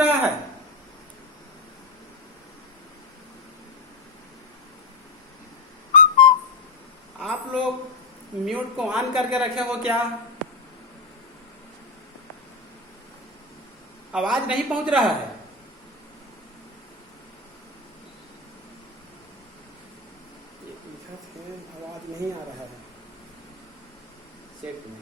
रहा है? आप लोग म्यूट को ऑन करके रखे हो क्या? आवाज नहीं पहुंच रहा है? आवाज नहीं आ रहा है चेक में।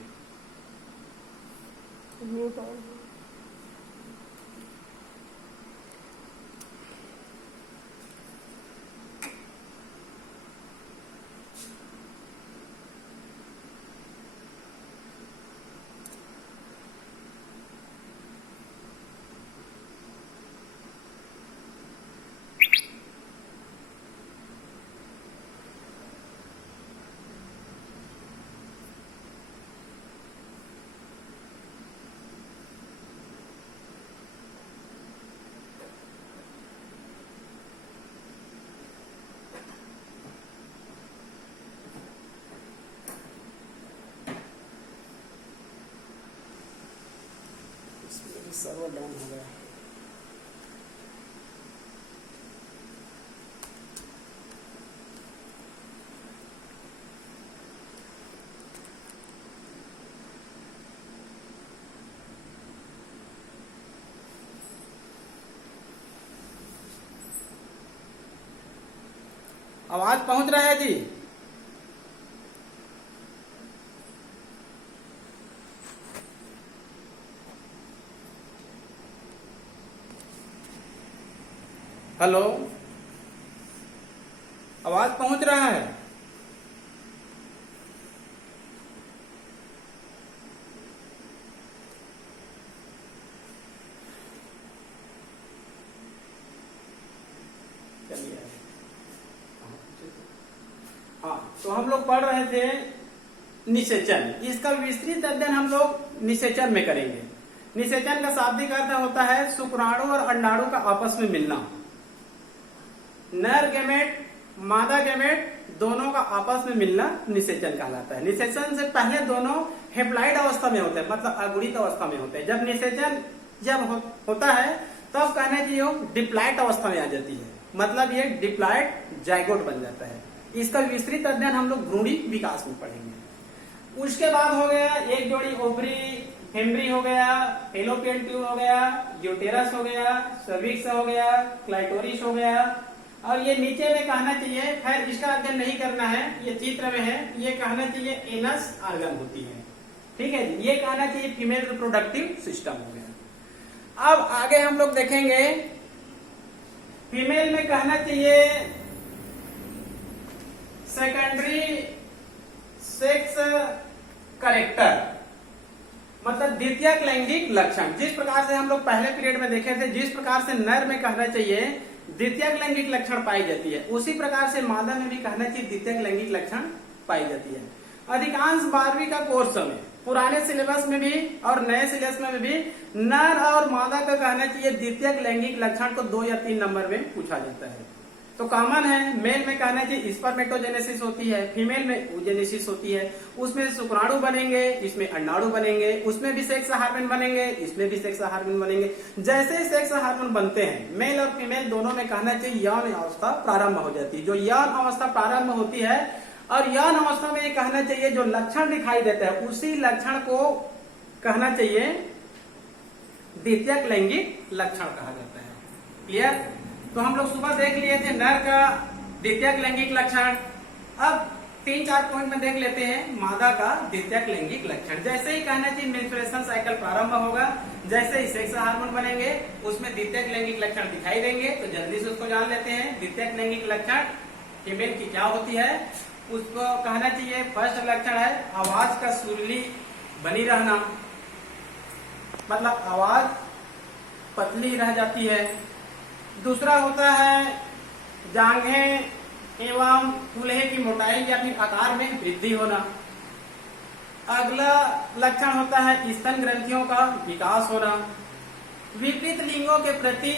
सर्वर डाउन हो गया। आवाज पहुंच रहा है जी? हेलो, आवाज पहुंच रहा है? चलिए, हाँ, तो हम लोग पढ़ रहे थे निषेचन। इसका विस्तृत अध्ययन हम लोग निषेचन में करेंगे। निषेचन का शाब्दिक अर्थ होता है शुक्राणु और अंडाणु का आपस में मिलना। नर गैमेट मादा गैमेट दोनों का आपस में मिलना निषेचन कहलाता है। निषेचन से पहले दोनों हेप्लाइड अवस्था में होते हैं, मतलब अगुणित अवस्था में होते हैं। जब निषेचन होता है तब कहना चाहिए डिप्लॉइड अवस्था में आ जाती है, मतलब ये डिप्लॉइड जाइगोट बन जाता है। इसका विस्तृत अध्ययन हम लोग भ्रूणी विकास में पढ़ेंगे। उसके बाद हो गया एक जोड़ी ओवरी, हेम्ब्री हो गया, फेलोपियन ट्यूब हो गया, यूटेरस हो गया, सर्विक्स हो गया, क्लाइटोरिस हो गया, और ये नीचे में कहना चाहिए, खैर इसका अध्ययन नहीं करना है, ये चित्र में है, ये कहना चाहिए एनस आर्गन होती है। ठीक है जी, ये कहना चाहिए फीमेल रिप्रोडक्टिव सिस्टम हो गया। अब आगे हम लोग देखेंगे फीमेल में कहना चाहिए सेकेंडरी सेक्स कैरेक्टर, मतलब द्वितीयक लैंगिक लक्षण। जिस प्रकार से हम लोग पहले पीरियड में देखे थे, जिस प्रकार से नर में कहना चाहिए द्वितीयक लैंगिक लक्षण पाई जाती है, उसी प्रकार से मादा में भी कहना चाहिए द्वितीयक लैंगिक लक्षण पाई जाती है। अधिकांश 12वीं का कोर्स में, पुराने सिलेबस में भी और नए सिलेबस में भी नर और मादा का कहना चाहिए द्वितीयक लैंगिक लक्षण को 2 या 3 नंबर में पूछा जाता है। तो कॉमन है, मेल में कहना चाहिए स्पर्मेटोजेनेसिस होती है, फीमेल में oogenesis होती है। उसमें शुक्राणु बनेंगे, इसमें अंडाणु बनेंगे, उसमें भी सेक्स हार्मोन बनेंगे, इसमें भी सेक्स हार्मोन बनेंगे। जैसे सेक्स हार्मोन बनते हैं, मेल और फीमेल दोनों में कहना चाहिए यौन अवस्था प्रारंभ हो जाती है। जो यौन अवस्था प्रारंभ होती है और यौन अवस्था में ये कहना चाहिए जो लक्षण दिखाई देता है, उसी लक्षण को कहना चाहिए द्वितीयक लैंगिक लक्षण कहा जाता है। क्लियर? तो हम लोग सुबह देख लिए थे नर का द्वितीयक लैंगिक लक्षण। अब 3-4 पॉइंट में देख लेते हैं मादा का द्वितीयक लैंगिक लक्षण। जैसे ही कहना चाहिए मेंस्ट्रुएशन साइकिल प्रारंभ होगा, जैसे ही सेक्स हार्मोन बनेंगे, उसमें द्वितीयक लैंगिक लक्षण दिखाई देंगे। तो जल्दी से उसको जान लेते हैं द्वितीयक लैंगिक लक्षण फीमेल की क्या होती है। उसको कहना चाहिए फर्स्ट लक्षण है आवाज का सुरीली बनी रहना, मतलब आवाज पतली रह जाती है। दूसरा होता है जांघें एवं कूल्हे की मोटाई या फिर आकार में वृद्धि होना। अगला लक्षण होता है स्तन ग्रंथियों का विकास होना, विपरीत लिंगों के प्रति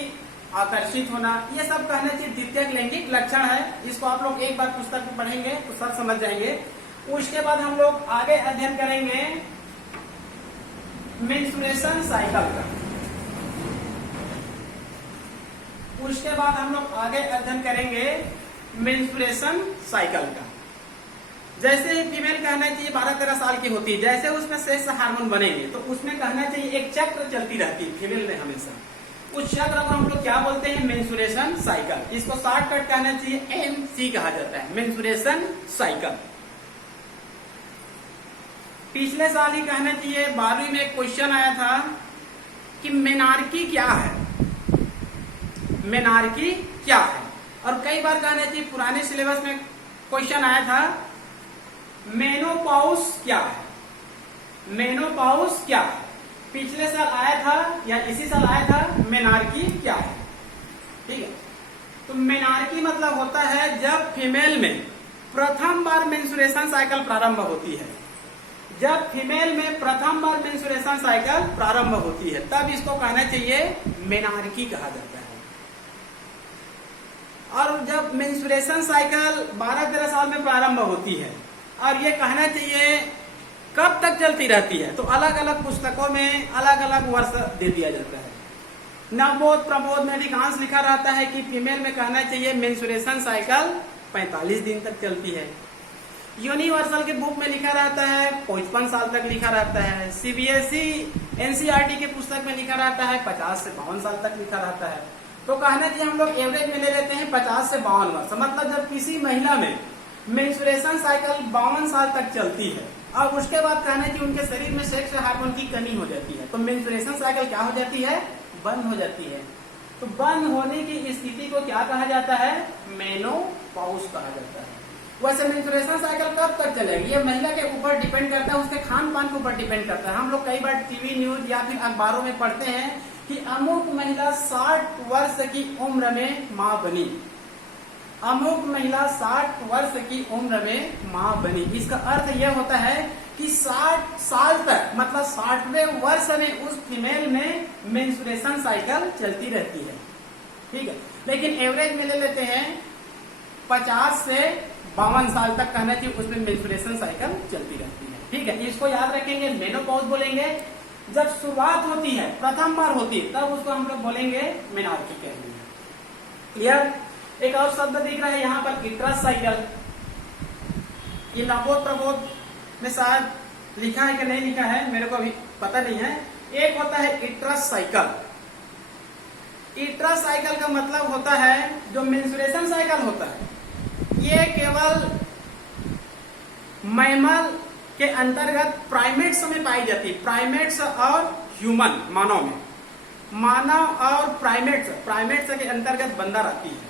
आकर्षित होना। ये सब कहना चाहिए द्वितीयक लैंगिक लक्षण है। इसको आप लोग एक बार पुस्तक में पढ़ेंगे तो सब समझ जाएंगे। उसके बाद हम लोग आगे अध्ययन करेंगे मेंस्ट्रुएशन साइकिल का। उसके बाद हम लोग आगे अध्ययन करेंगे मेंस्ट्रुएशन साइकिल का। जैसे ही फीमेल कहना चाहिए 12-13 साल की होती है, जैसे उसमें सेक्स हार्मोन बनेंगे तो उसमें कहना चाहिए एक चक्र चलती रहती है फीमेल में हमेशा। उस चक्र को हम लोग क्या बोलते हैं? Menstruation cycle. इसको शॉर्टकट कहना चाहिए MC कहा जाता है, मेंस्ट्रुएशन साइकिल। पिछले साल ही कहना चाहिए 12वीं में एक क्वेश्चन आया था कि मेनार्की क्या है, मेनार्की क्या है। और कई बार कहना चाहिए पुराने सिलेबस में क्वेश्चन आया था मेनोपॉज क्या है, मेनोपॉज क्या है। पिछले साल आया था या इसी साल आया था मेनार्की क्या है। ठीक है, तो मेनार्की मतलब होता है जब फीमेल में प्रथम बार मेंस्ट्रुएशन साइकिल प्रारंभ होती है। जब फीमेल में प्रथम बार मेंस्ट्रुएशन साइकिल प्रारंभ होती है तब इसको कहना चाहिए मेनार्की कहा जाता है। और जब मेंस्ट्रुएशन साइकिल 12-13 साल में प्रारंभ होती है और ये कहना चाहिए कब तक चलती रहती है, तो अलग अलग पुस्तकों में अलग अलग वर्ष दे दिया जाता है। नवबोध प्रबोध में अधिकांश लिखा रहता है कि फीमेल में कहना चाहिए मेंस्ट्रुएशन साइकिल 45 दिन तक चलती है। यूनिवर्सल के बुक में लिखा रहता है 55 साल तक लिखा रहता है। CBSE NCERT के पुस्तक में लिखा रहता है 50 से 52 साल तक लिखा रहता है। तो कहना चाहिए हम लोग एवरेज में ले लेते हैं 50 से 52 वर्ष। मतलब जब किसी महिला में मेंस्ट्रुएशन साइकिल 52 साल तक चलती है और उसके बाद कहना चाहिए उनके शरीर में सेक्स हार्मोन की कमी हो जाती है तो मेंस्ट्रुएशन साइकिल क्या हो जाती है? बंद हो जाती है। तो बंद होने की स्थिति को क्या कहा जाता है? मेनोपॉज कहा जाता है। वैसे मेंस्ट्रुएशन साइकिल कब तक चलेगी ये महिला के ऊपर डिपेंड करता है, उसके खान पान के ऊपर डिपेंड करता है। हम लोग कई बार टीवी न्यूज या फिर अखबारों में पढ़ते हैं कि अमुक महिला 60 वर्ष की उम्र में मां बनी, अमुक महिला 60 वर्ष की उम्र में मां बनी। इसका अर्थ यह होता है कि 60 साल तक मतलब 60वें वर्ष में उस फीमेल में मेंस्ट्रुएशन साइकिल चलती रहती है। ठीक है, लेकिन एवरेज में ले लेते हैं 50 से 52 साल तक कहना चाहिए उसमें मेंस्ट्रुएशन साइकिल चलती रहती है। ठीक है, इसको याद रखेंगे। मेनोपॉज बोलेंगे जब शुरुआत होती है, प्रथम बार होती है, तब उसको हम लोग बोलेंगे मेनार्की कहेंगे। क्लियर? एक और शब्द दिख रहा है यहाँ पर इट्रस साइकिल। ये नवबोध प्रबोध में शायद लिखा है कि नहीं लिखा है मेरे को अभी पता नहीं है। एक होता है इट्रस साइकिल। इट्रस साइकिल का मतलब होता है जो मेंस्ट्रुएशन साइकिल होता है ये केवल मैमल के अंतर्गत प्राइमेट्स में पाई जाती है। प्राइमेट्स और ह्यूमन, मानव में, मानव और प्राइमेट्स के अंतर्गत बंदर आती है।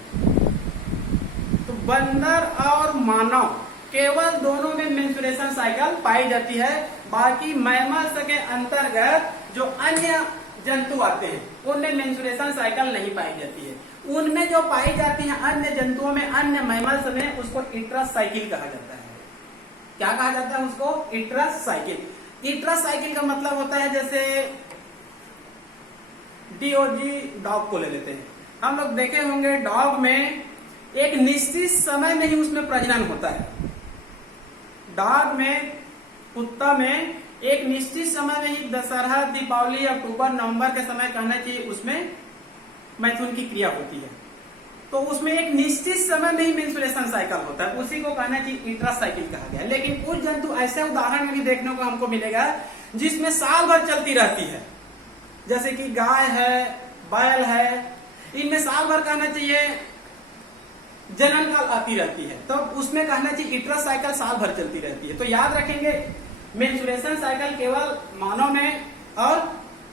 तो बंदर और मानव केवल दोनों में मेंस्ट्रुएशन साइकिल पाई जाती है। बाकी मैमल्स के अंतर्गत जो अन्य जंतु आते हैं उनमें मेंस्ट्रुएशन साइकिल नहीं पाई जाती है। उनमें जो पाई जाती है अन्य जंतुओं में, अन्य मैमल्स में, उसको इट्रस साइकिल कहा जाता है। क्या कहा जाता है उसको? इट्रस साइकिल। इट्रस साइकिल का मतलब होता है जैसे DOG डॉग को ले लेते हैं। हम लोग देखे होंगे डॉग में एक निश्चित समय में ही उसमें प्रजनन होता है। डॉग में, कुत्ता में एक निश्चित समय में ही दशहरा, दीपावली, अक्टूबर, नवंबर के समय कहना चाहिए उसमें मैथुन की क्रिया होती है। तो उसमें एक निश्चित समय में ही मेंस्ट्रुएशन साइकिल होता है, उसी को कहना चाहिए इट्रस साइकिल कहा गया। लेकिन कुछ जंतु ऐसे उदाहरण में भी देखने को हमको मिलेगा जिसमें साल भर चलती रहती है, जैसे कि गाय है, बैल है, इनमें साल भर कहना चाहिए जनन काल आती रहती है, तो उसमें कहना चाहिए इट्रस साइकिल साल भर चलती रहती है। तो याद रखेंगे मेंस्ट्रुएशन साइकिल केवल मानव में और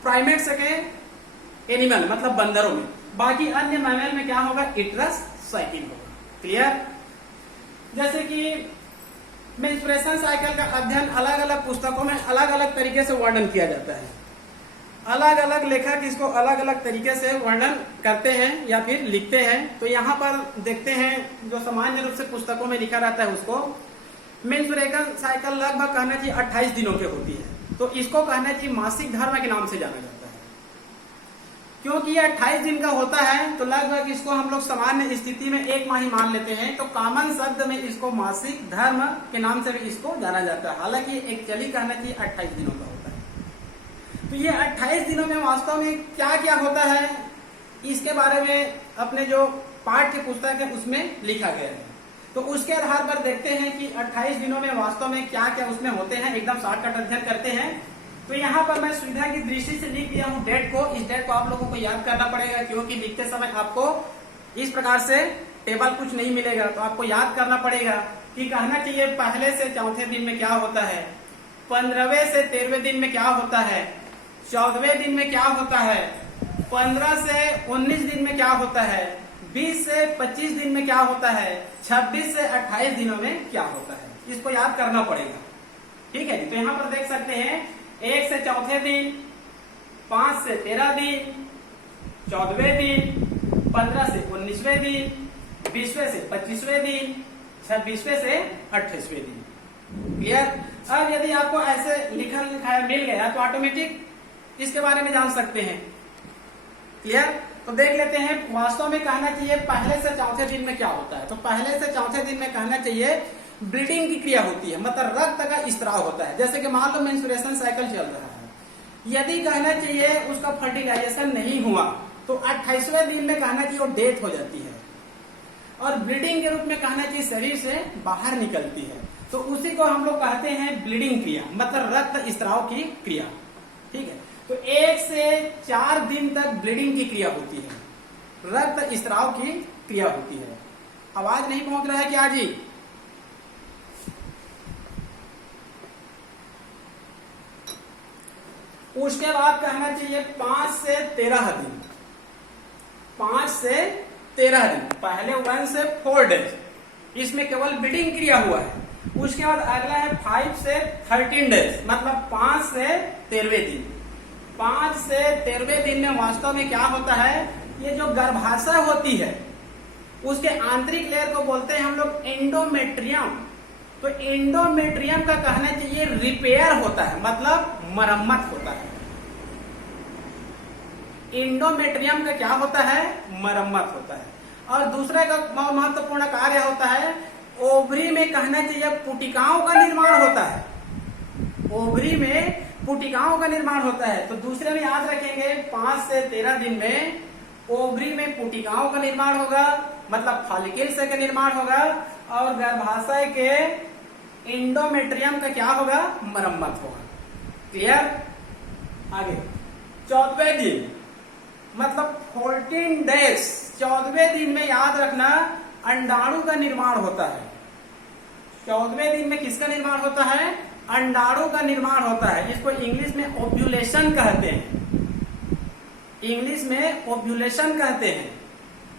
प्राइमेट्स के एनिमल मतलब बंदरों में, बाकी अन्य मैमल में क्या होगा? इट्रस साइकिल होगा। क्लियर? जैसे कि मेंस्ट्रुएशन साइकिल का अध्ययन अलग अलग पुस्तकों में अलग अलग तरीके से वर्णन किया जाता है। अलग अलग लेखक इसको अलग अलग तरीके से वर्णन करते हैं या फिर लिखते हैं। तो यहाँ पर देखते हैं जो सामान्य रूप से पुस्तकों में लिखा रहता है उसको मेंस्ट्रुएशन साइकिल लगभग कहना चाहिए 28 दिनों की होती है। तो इसको कहना चाहिए मासिक धर्म के नाम से जाना जाता है। क्योंकि ये 28 दिन का होता है तो लगभग इसको हम लोग सामान्य स्थिति में 1 माह ही मान लेते हैं। तो कॉमन शब्द में इसको मासिक धर्म के नाम से भी इसको जाना जाता है। हालांकि एक्चुअली कहना चाहिए 28 दिनों का होता है। तो ये 28 दिनों में वास्तव में क्या क्या होता है इसके बारे में अपने जो पाठ्य पुस्तक है उसमें लिखा गया है। तो उसके आधार पर देखते हैं कि 28 दिनों में वास्तव में क्या क्या उसमें होते हैं, एकदम शॉर्टकट अध्ययन करते हैं। तो यहाँ पर मैं सुविधा की दृष्टि से लिख दिया हूँ डेट को। इस डेट को आप लोगों को याद करना पड़ेगा, क्योंकि लिखते समय आपको इस प्रकार से टेबल कुछ नहीं मिलेगा, तो आपको याद करना पड़ेगा कि कहना चाहिए पहले से चौथे दिन में क्या होता है, 15वें से 13वें दिन में क्या होता है, 14वें दिन में क्या होता है, 15 से 19 दिन में क्या होता है, 20 से 25 दिन में क्या होता है, 26 से 28 दिनों में क्या होता है। इसको याद करना पड़ेगा। ठीक है जी। तो यहाँ पर देख सकते हैं 1 से चौथे दिन, 5 से 13 दिन, 14वें दिन, 15 से 19वें दिन, 20वें से 25वें दिन, 26वें से 28वें दिन। क्लियर। अब यदि आपको ऐसे लिखा लिखाया मिल गया तो ऑटोमेटिक इसके बारे में जान सकते हैं। क्लियर। तो देख लेते हैं वास्तव में कहना चाहिए पहले से चौथे दिन में क्या होता है। तो पहले से चौथे दिन में कहना चाहिए ब्लीडिंग की क्रिया होती है, मतलब रक्त का स्त्राव होता है। जैसे कि मान लो मेंस्ट्रुएशन साइकिल चल रहा है, यदि कहना चाहिए उसका फर्टिलाइजेशन नहीं हुआ तो 28वें दिन में कहना चाहिए वो डेथ हो जाती है, और ब्लीडिंग के रूप में कहना चाहिए शरीर से बाहर निकलती है। तो उसी को हम लोग कहते हैं ब्लीडिंग क्रिया, मतलब रक्त स्त्राव की क्रिया। ठीक है। तो 1 से 4 दिन तक ब्लीडिंग की क्रिया होती है, रक्त स्त्राव की क्रिया होती है। आवाज नहीं पहुंच रहा है क्या जी? उसके बाद कहना चाहिए 5 से 13 दिन, 5 से 13 दिन, पहले 1 से 4 डेज, इसमें केवल ब्लीडिंग क्रिया हुआ है। उसके बाद अगला है 5 से 13 डेज, मतलब 5 से 13वें दिन। 5 से 13वें दिन में वास्तव में क्या होता है, ये जो गर्भाशय होती है उसके आंतरिक लेयर को बोलते हैं हम लोग एंडोमेट्रियम। तो एंडोमेट्रियम का कहना चाहिए रिपेयर होता है, मतलब मरम्मत होता है। एंडोमेट्रियम का क्या होता है, मरम्मत होता है। और दूसरा का महत्वपूर्ण कार्य होता है, ओवरी में कहना चाहिए पुटिकाओं का निर्माण होता है। ओवरी में पुटिकाओं का निर्माण होता है। तो दूसरे में याद रखेंगे 5 से 13 दिन में ओवरी में पुटिकाओं का निर्माण होगा, मतलब फॉलिकल्स का निर्माण होगा, और गर्भाशय के एंडोमेट्रियम का क्या होगा, मरम्मत होगा। क्लियर। आगे 14वें दिन, मतलब 14 डेज, 14वें दिन में याद रखना अंडाणु का निर्माण होता है। 14वें दिन में किसका निर्माण होता है, अंडाणु का निर्माण होता है। इसको इंग्लिश में ओव्यूलेशन कहते हैं, इंग्लिश में ओव्यूलेशन कहते हैं,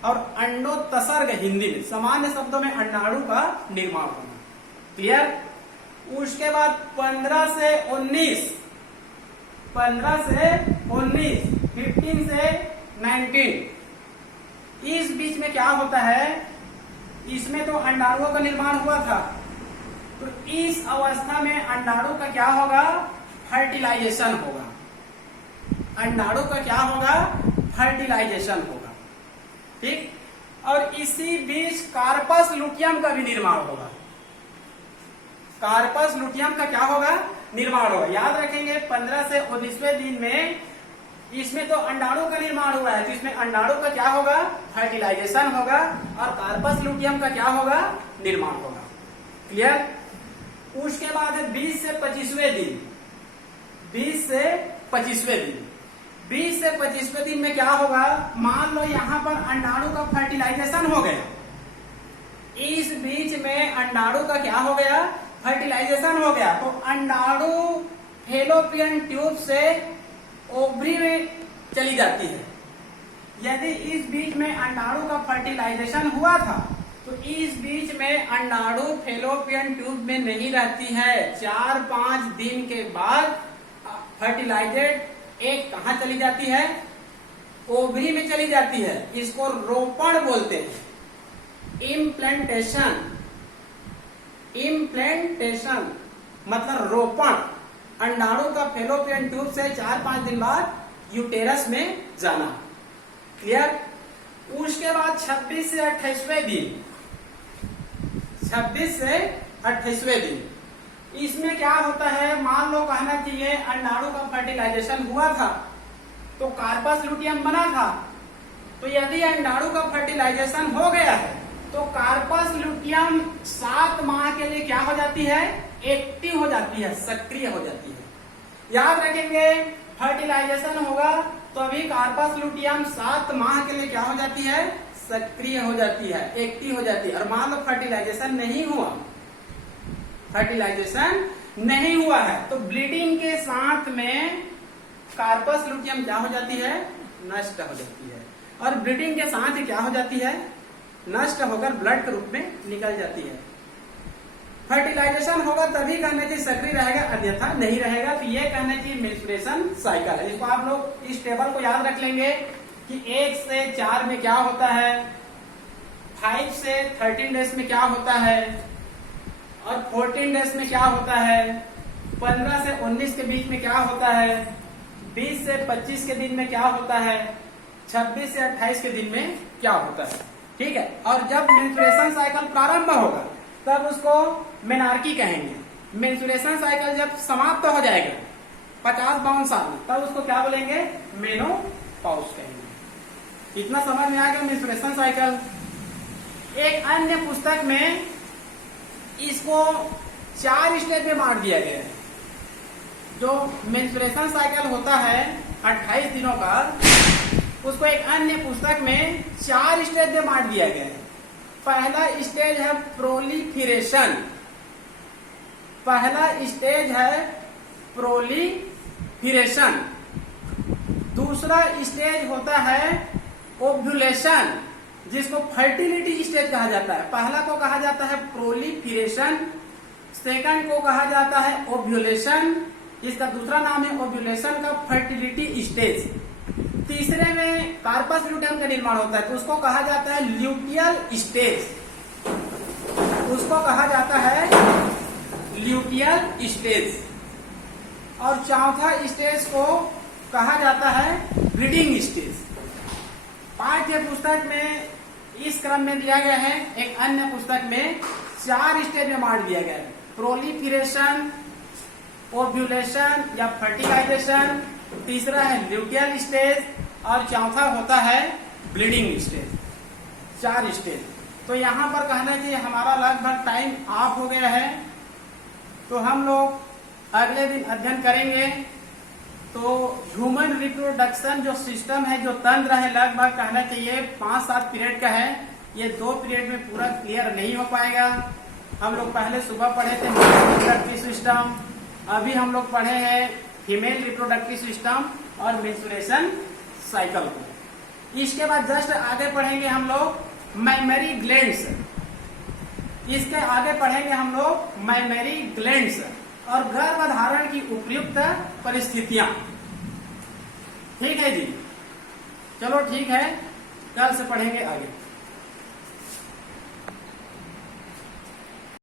और अंडोत्सर्ग हिंदी में, सामान्य शब्दों में अंडाणु का निर्माण होना। क्लियर। उसके बाद 15 से 19, 15 से 19, 15 से 19, इस बीच में क्या होता है, इसमें तो अंडाणुओं का निर्माण हुआ था। तो इस अवस्था में अंडाणु का क्या होगा, फर्टिलाइजेशन होगा। अंडाणु का क्या होगा, फर्टिलाइजेशन होगा। ठीक। और इसी बीच कार्पस लुटियम का भी निर्माण होगा। कार्पस लुटियम का क्या होगा, निर्माण होगा। याद रखेंगे 15 से 19वें दिन में इसमें तो अंडाणु का निर्माण हुआ है, तो इसमें अंडाणु का क्या होगा, फर्टिलाइजेशन होगा, और कार्पस लुटियम का क्या होगा, निर्माण होगा। क्लियर। उसके बाद है 20 से 25वें दिन, 20 से 25वें दिन, 20 से 25वें दिन में क्या होगा, मान लो यहां पर अंडाणु का फर्टिलाइजेशन हो गया, इस बीच में अंडाणु का क्या हो गया, फर्टिलाइजेशन हो गया। तो अंडाणु फेलोपियन ट्यूब से ओवरी में चली जाती है। यदि इस बीच में अंडाणु का फर्टिलाइजेशन हुआ था तो इस बीच में अंडाणु फेलोपियन ट्यूब में नहीं रहती है। 4-5 दिन के बाद फर्टिलाइजेड एग कहाँ चली जाती है, ओवरी में चली जाती है। इसको रोपण बोलते हैं, इम्प्लांटेशन। इम्प्लांटेशन मतलब रोपण। अंडाणु का फेलोपियन ट्यूब से 4-5 दिन बाद यूटेरस में जाना। क्लियर। उसके बाद 26 से 28वें दिन, 26 से 28वें दिन, इसमें क्या होता है, मान लो कहना चाहिए अंडाणु का फर्टिलाइजेशन हुआ था तो कार्पस लुटियम बना था, तो यदि अंडाणु का फर्टिलाइजेशन हो गया है तो कार्पस लुटियम 7 माह के लिए क्या हो जाती है, एक्टिव हो जाती है, सक्रिय हो जाती है। याद रखेंगे फर्टिलाइजेशन होगा तो अभी कार्पस लुटियम 7 माह के लिए क्या हो जाती है, सक्रिय हो जाती है, एक्टिव हो जाती है। और मान लो फर्टिलाइजेशन नहीं हुआ, फर्टिलाइजेशन नहीं हुआ है तो ब्लीडिंग के साथ में कार्पस लुटियम क्या हो जाती है, नष्ट हो जाती है। और ब्लीडिंग के साथ ही क्या हो जाती है, नष्ट होकर ब्लड के रूप में निकल जाती है। फर्टिलाइजेशन होगा तभी कहना चाहिए सक्रिय रहेगा, अन्यथा नहीं रहेगा। तो ये कहना चाहिए मेंस्ट्रुएशन साइकिल है। इसको आप लोग इस टेबल को याद रख लेंगे कि 1 से 4 में क्या होता है, 5 से 13 डेज में क्या होता है, और 14 डेज में क्या होता है, 15 से 19 के बीच में क्या होता है, 20 से 25 के दिन में क्या होता है, 26 से 28 के दिन में क्या होता है। ठीक है। और जब मेंस्ट्रुएशन साइकिल प्रारंभ होगा तब उसको मेनार्की कहेंगे। मेंस्ट्रुएशन साइकिल जब समाप्त हो जाएगा 50-52 साल में तब उसको क्या बोलेंगे, मेनोपॉज कहेंगे। इतना समझ में आ गया मेंस्ट्रुएशन साइकिल। एक अन्य पुस्तक में इसको 4 स्टेज में बांट दिया गया है। जो मेंस्ट्रुएशन साइकिल होता है 28 दिनों का, उसको एक अन्य पुस्तक में 4 स्टेज में बांट दिया गया है। पहला स्टेज है प्रोलिफिरेशन, पहला स्टेज है प्रोलिफिरेशन। दूसरा स्टेज होता है ओव्यूलेशन, जिसको फर्टिलिटी स्टेज कहा जाता है। पहला को कहा जाता है प्रोलिफिरेशन, सेकंड को कहा जाता है ओव्यूलेशन, इसका दूसरा नाम है ओव्यूलेशन का फर्टिलिटी स्टेज। तीसरे में कार्पस लुटियम का निर्माण होता है तो उसको कहा जाता है ल्यूटियल स्टेज, उसको कहा जाता है ल्यूटियल स्टेज। और चौथा स्टेज को कहा जाता है ब्रीडिंग स्टेज। पाठ्य पुस्तक में इस क्रम में दिया गया है, एक अन्य पुस्तक में 4 स्टेज में बांट दिया गया है, प्रोलिफिरेशन, ओव्यूलेशन या फर्टिलाइजेशन, तीसरा है ल्यूटियल स्टेज और चौथा होता है ब्लीडिंग स्टेज। 4 स्टेज। तो यहाँ पर कहना चाहिए हमारा लगभग टाइम ऑफ हो गया है, तो हम लोग अगले दिन अध्ययन करेंगे। तो ह्यूमन रिप्रोडक्शन जो सिस्टम है, जो तंत्र है, लगभग कहना चाहिए 5-7 पीरियड का है। ये 2 पीरियड में पूरा क्लियर नहीं हो पाएगा। हम लोग पहले सुबह पढ़े थे रिप्रोडक्टिव सिस्टम, अभी हम लोग पढ़े हैं फीमेल रिप्रोडक्टिव सिस्टम और मेंस्ट्रुएशन साइकिल को। इसके बाद जस्ट आगे पढ़ेंगे हम लोग मैमरी ग्लैंड्स, इसके आगे पढ़ेंगे हम लोग मैमरी ग्लैंड्स और गर्भधारण की उपयुक्त परिस्थितियां। ठीक है जी, चलो ठीक है, कल से पढ़ेंगे आगे।